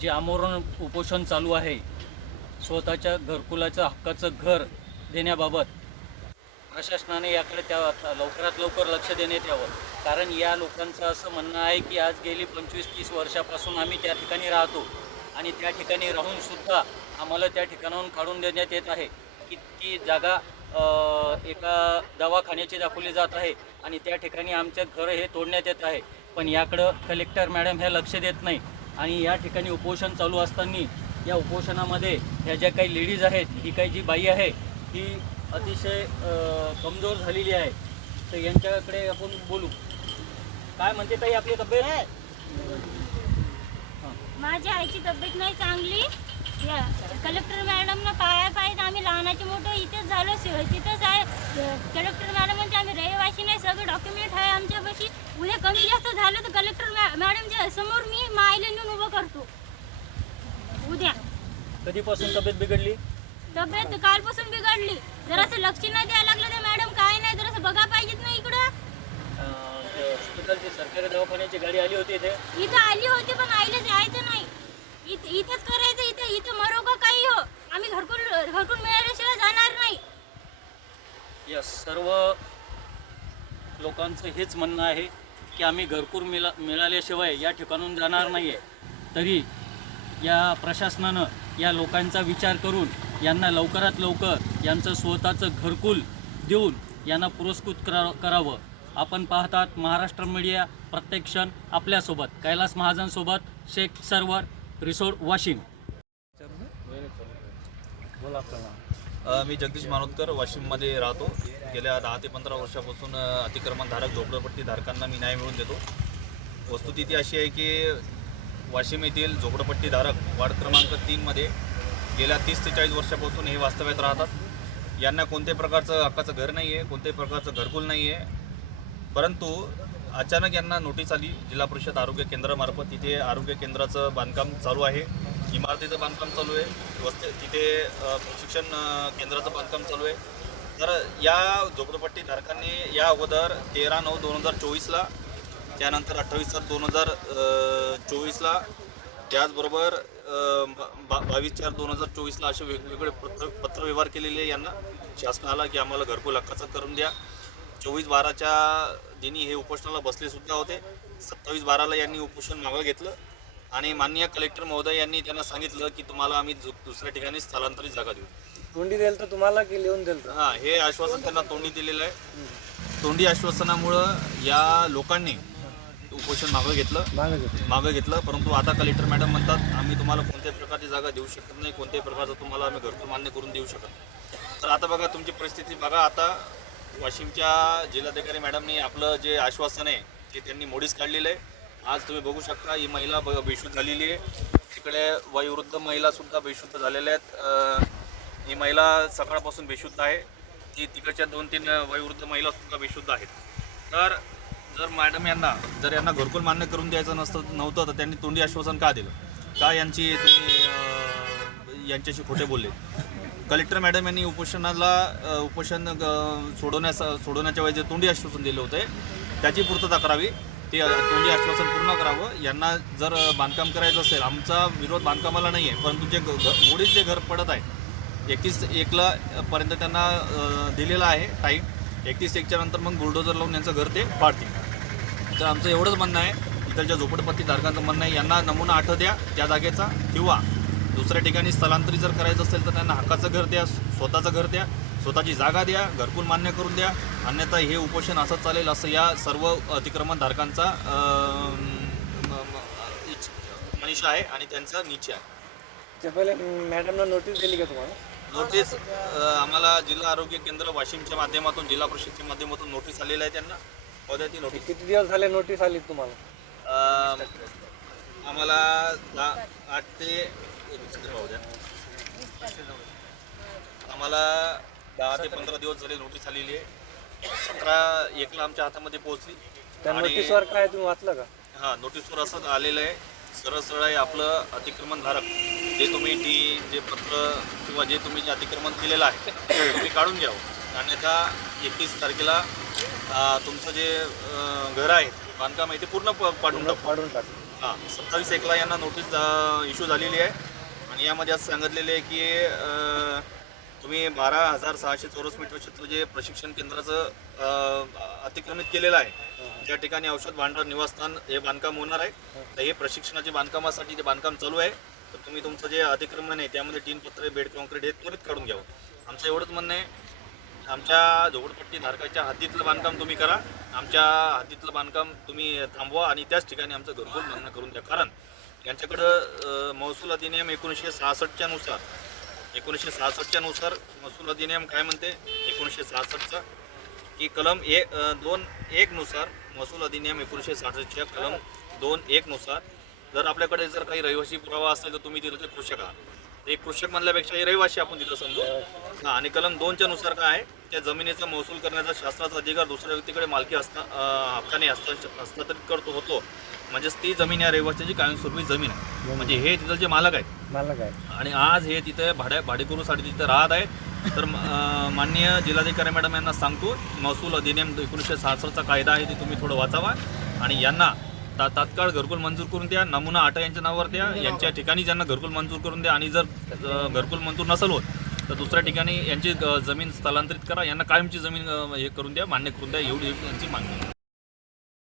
जे आमरण उपोषण चालू आहे स्वतःच्या घरकुलाचं हक्काचं घर देण्याबाबत प्रशासनाने याकडे त्या लवकरात लवकर लक्ष देण्यात यावं. कारण या लोकांचं असं म्हणणं आहे की आज गेली पंचवीस तीस वर्षापासून आम्ही त्या ठिकाणी राहतो आणि त्या ठिकाणी राहूनसुद्धा आम्हाला त्या ठिकाणाहून काढून देण्यात येत आहे. की ती जागा एका दवाखान्याची दाखवली जात आहे आणि त्या ठिकाणी आमचं घर हे तोडण्यात येत आहे. पण याकडं कलेक्टर मॅडम हे लक्ष देत नाही. आणि या ठिकाणी उपोषण चालू असताना या उपोषणामध्ये ह्या ज्या काही लेडीज आहेत ही काही जी बाई आहे ही अतिशय कमजोर झालेली आहे. तर यांच्याकडे आपण बोलू. काय म्हणते ताई आपली तब्येत? माझ्या आईची तब्येत नाही चांगली या कलेक्टर मॅडमनं पाया पाहिजे आम्ही लहानाचे मोठं इथेच झालो शिव तिथंच आहे कलेक्टर मॅडम म्हणते आम्ही रहिवाशी नाही सगळे डॉक्युमेंट आहे आमच्यापाशी उद्या कमी जास्त झालं तर कलेक्टर मॅडमच्या समोर मी मायला नेऊन उभं करतो. उद्या. कधीपासून तब्येत बिघडली? तब्येत कालपासून बिघडली. जरासं लक्ष नाही द्यायला लागलं तर मॅडम काय नाही जरासं बघा पाहिजेत ना इकडं. हॉस्पिटलची सरकारी दवाखान्याची गाडी आली होती इथे. इथं आली होती पण आईला जायचं नाही. इथं इथंच करायचं इथं इथं मरो का काही हो. आम्ही घरकुल घरकुल मिळाल्याशिवाय जाणार नाही. या सर्व लोकांचं हेच म्हणणं आहे. की आम्ही घरकुल मिळा मिळाल्याशिवाय या ठिकाणून जाणार नाही आहे तरी या प्रशासनानं या लोकांचा विचार करून यांना लवकरात लवकर यांचं स्वतःचं घरकुल देऊन यांना पुरस्कृत करा करावं. आपण पाहतात महाराष्ट्र मीडिया प्रत्येक क्षण आपल्यासोबत कैलास महाजनसोबत शेख सरवर रिसोड वाशिम. अ, मी जगदीश मानोदकर वाशिममध्ये राहतो. गेल्या दहा ते पंधरा वर्षापासून अतिक्रमणधारक झोपडपट्टी धारकांना मी न्याय मिळवून देतो. वस्तुस्थिती अशी आहे की वाशिम येथील झोपडपट्टीधारक वार्ड क्रमांक तीनमध्ये गेल्या तीस ते चाळीस वर्षापासून हे वास्तव्यात राहतात. यांना कोणत्याही प्रकारचं हक्काचं घर नाही आहे कोणत्याही प्रकारचं घरकुल नाही आहे परंतु अचानक यांना नोटीस आली जिल्हा परिषद आरोग्य केंद्रामार्फत. तिथे आरोग्य केंद्राचं बांधकाम चालू आहे. इमारतीचं बांधकाम चालू आहे. वस्ते तिथे प्रशिक्षण केंद्राचं बांधकाम चालू आहे. तर या झोपडपट्टी धारकांनी या अगोदर तेरा नऊ दोन हजार चोवीसला त्यानंतर अठ्ठावीस सात दोन हजार चोवीसला त्याचबरोबर बा- बा- बावीस चार दोन हजार चोवीसला असे वेगवेगळे पत्र पत्रव्यवहार केलेले यांना. शासनाला की आम्हाला घरकुल हक्काचं करून द्या. चोवीस बाराच्या दिनी हे उपोषणाला बसले सुद्धा होते. सत्तावीस बाराला यांनी उपोषण मागं घेतलं. आणि माननीय कलेक्टर महोदय यांनी त्यांना सांगितलं की तुम्हाला आम्ही दुसऱ्या ठिकाणी स्थलांतरित जागा देऊ. तोंडी द्याल तर तुम्हाला की लिहून तर? हां हे आश्वासन त्यांना तोंडी दिलेलं आहे. तोंडी आश्वासनामुळं या लोकांनी उपोषण मागं घेतलं. मागं घेतो मागं घेतलं. परंतु आता कलेक्टर मॅडम म्हणतात आम्ही तुम्हाला कोणत्याही प्रकारची जागा देऊ शकत नाही. कोणत्याही प्रकारचं तुम्हाला आम्ही घरकुल मान्य करून देऊ शकत. तर आता बघा तुमची परिस्थिती बघा. आता वाशिमच्या जिल्हाधिकारी मॅडमनी आपलं जे आश्वासन आहे ते त्यांनी मोडीस काढलेलं आहे. आज तुम्ही बघू शकता ही महिला ब बेशुद्ध झालेली आहे. तिकडे वयोवृद्ध महिलासुद्धा बेशुद्ध झालेल्या आहेत. ही महिला सकाळपासून बेशुद्ध आहे. ती तिकडच्या दोन तीन वयोवृद्ध महिलासुद्धा बेशुद्ध आहेत. तर जर मॅडम यांना जर यांना घरकुल मान्य करून द्यायचं नसतं नव्हतं तर त्यांनी तोंडी आश्वासन का दिलं? का यांची तुम्ही यांच्याशी खोटे बोलले? कलेक्टर मॅडम यांनी उपोषणाला उपोषण सोडवण्यास सोडवण्याच्या वेळेस जे तोंडी आश्वासन दिले होते त्याची पूर्तता करावी. ते तोंडी आश्वासन पूर्ण करावं. यांना जर बांधकाम करायचं असेल आमचा विरोध बांधकामाला नाही आहे परंतु जे मोडीत जे घर पडत आहे एकतीस एकला पर्यंत त्यांना दिलेला आहे टाईम. एकतीस एकच्या नंतर मग बुलडोजर लावून यांचं घर ते पाडतील. तर आमचं एवढंच म्हणणं आहे. इथलच्या झोपडपट्टी धारकांचं म्हणणं आहे यांना नमुना आठ द्या त्या जागेचा किंवा दुसऱ्या ठिकाणी स्थलांतरित जर करायचं असेल तर त्यांना हक्काचं घर द्या स्वतःचं घर द्या स्वतःची जागा द्या घरकुल मान्य करून द्या. अन्यथा हे उपोषण असंच चालेल असं या सर्व अतिक्रमण धारकांचा अं, म- म- इच्छ- मनीषा आहे आणि त्यांचा निश्चय आहे. पहिले मॅडमनं नोटीस दिली का तुम्हाला? नोटीस आम्हाला जिल्हा आरोग्य केंद्र वाशिमच्या माध्यमातून जिल्हा परिषदच्या माध्यमातून नोटीस आलेली आहे त्यांना. ती नोटीस किती दिवस झाले नोटीस आली तुम्हाला? आम्हाला दहा आठ ते आम्हाला दहा ते पंधरा दिवस झाले नोटीस आलेली आहे. सतरा एकला आमच्या हातामध्ये पोहोचली. त्या नोटीसवर काय तुम्ही वाचलं का? हा नोटीसवर असं आलेलं आहे. सरळ सरळ आहे आपलं अतिक्रमण धारक जे तुम्ही टी जे पत्र किंवा जे तुम्ही जे अतिक्रमण केलेलं आहे ते तुम्ही काढून घ्यावं. अन्यथा एकतीस तारखेला तुमचं जे अं, घर आहे बांधकाम आहे ते पूर्ण प- पाडून टाकू. पाडून टाकलं हां सत्तावीस एकला यांना नोटीस इश्यू झालेली आहे. आणि यामध्ये असं सांगितलेलं आहे की तुम्ही बारा हजार सहाशे चौरस मीटर क्षेत्र जे प्रशिक्षण केंद्राचं अतिक्रमित केलेलं आहे त्या ठिकाणी औषध भांडार निवासस्थान हे बांधकाम होणार आहे. तर हे प्रशिक्षणाच्या बांधकामासाठी जे बांधकाम चालू आहे तर तुम्ही तुमचं जे अतिक्रमण आहे त्यामध्ये टीन पत्रे बेड कॉन्क्रीट हे त्वरित काढून घ्यावं. आमचं एवढंच म्हणणं आहे आमच्या झोपडपट्टी धारकाच्या हद्दीतलं बांधकाम तुम्ही करा आमच्या हद्दीतलं बांधकाम तुम्ही थांबवा आणि त्याच ठिकाणी आमचं घरकुल म्हणणं करून द्या. कारण यांच्याकडं महसूल अधिनियम एकोणीसशे सहासष्टच्या नुसार. एकोणीसशे सहासष्टच्या नुसार महसूल अधिनियम काय म्हणते? एकोणीसशे सहासष्टचा. की कलम ए दोन एकनुसार महसूल अधिनियम एकोणीसशे सहासष्टच्या कलम दोन एकनुसार जर आपल्याकडे जर काही रहिवासी पुरावा असेल तर तुम्ही तिथं कृषक आहात. एक कृषक म्हणल्यापेक्षा हे रहिवासी आपण तिथं समजू. हां आणि कलम दोनच्या नुसार काय आहे? त्या जमिनीचा महसूल करण्याचा शासनाचा अधिकार दुसऱ्या व्यक्तीकडे मालकी हस्ता अं, हक्काने हस्ता हस्तांतरित करतो होतो. म्हणजेच ती जमीन या रहिवाशाची कायमस्वरूपी जमीन आहे. म्हणजे हे तिथलचे मालक आहेत. मला काय आणि आज हे तिथे भाड्या भाडेकरूसाठी तिथे राहत आहेत. तर माननीय जिल्हाधिकारी मॅडम यांना सांगतो महसूल अधिनियम एकोणीसशे सहासष्टचा कायदा आहे ते तुम्ही थोडं वाचावा. आणि यांना ता तात्काळ घरकुल मंजूर करून द्या. नमुना आटा यांच्या नावावर द्या. यांच्या ठिकाणी ज्यांना घरकुल मंजूर करून द्या. आणि जर घरकुल मंजूर नसेल होत तर दुसऱ्या ठिकाणी यांची जमीन स्थलांतरित करा. यांना कायमची जमीन हे करून द्या मान्य करून द्या एवढी यांची मागणी